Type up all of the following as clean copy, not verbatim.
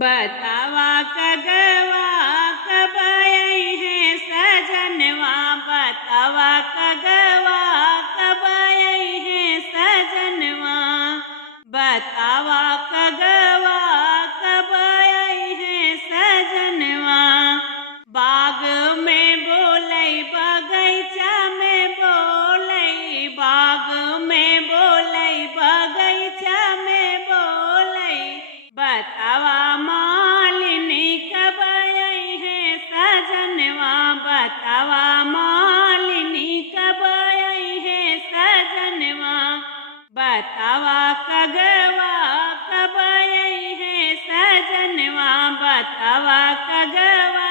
बतावा कगवा कब आई है सजनवा, बतावा कगवा कब आई है सजनवा, बतावा कगवा कब आई है सजनवा। बाग में बोलई बगैचा में बोलई, बाग में बोलई बगैचा में बोलई, बतावा मालिनी कब आई है सजनवा, बतावा मालिनी कब आई है सजनवा, बतावा कगवा कब आई है सजनवा, बतावा कगवा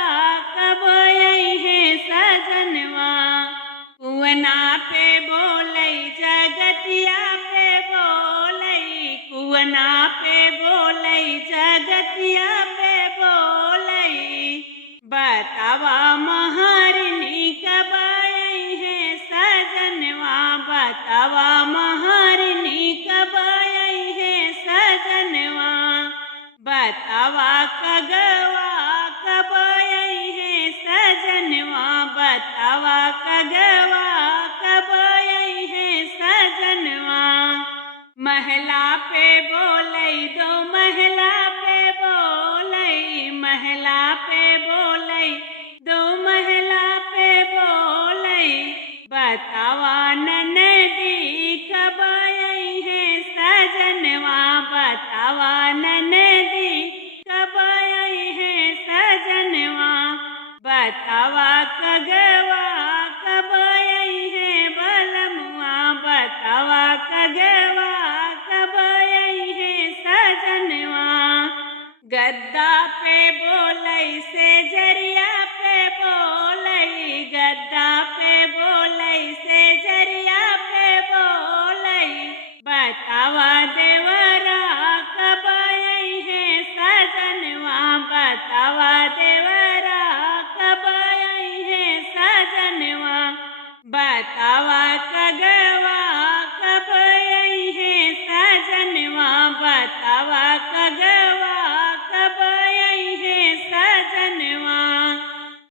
कब आई है सजनवा। कुवना पे बोलई जगतिया पे बोलई, कुवना पे बोलई जगतिया पे बोलई, बतावा महारिनी कब आई है सजनवा, बतावा महारिनी कब आई है सजनवा, बतावा कगवा कब आई है सजनवा, बतावा कगवा कब आई है सजनवा। महला पे बोलई दो महला पे बोलई, महला पे बोलई दो महला पे बोलई, बतावा ननदी कब आई है सजनवा, बतावा ननदी कब आई है सजनवा, बतावा कगवा कब आई है बलमुआ, बतावा कगवा कब आई है सजनवा। गद्दा पे बोलई से जरिया पे बोलई, गद्दा पे बोलई से जरिया पे बोलई, बतावा देवरा कब आई है सजनवा, बतावा देवरा कब आई है सजनवा, बतावा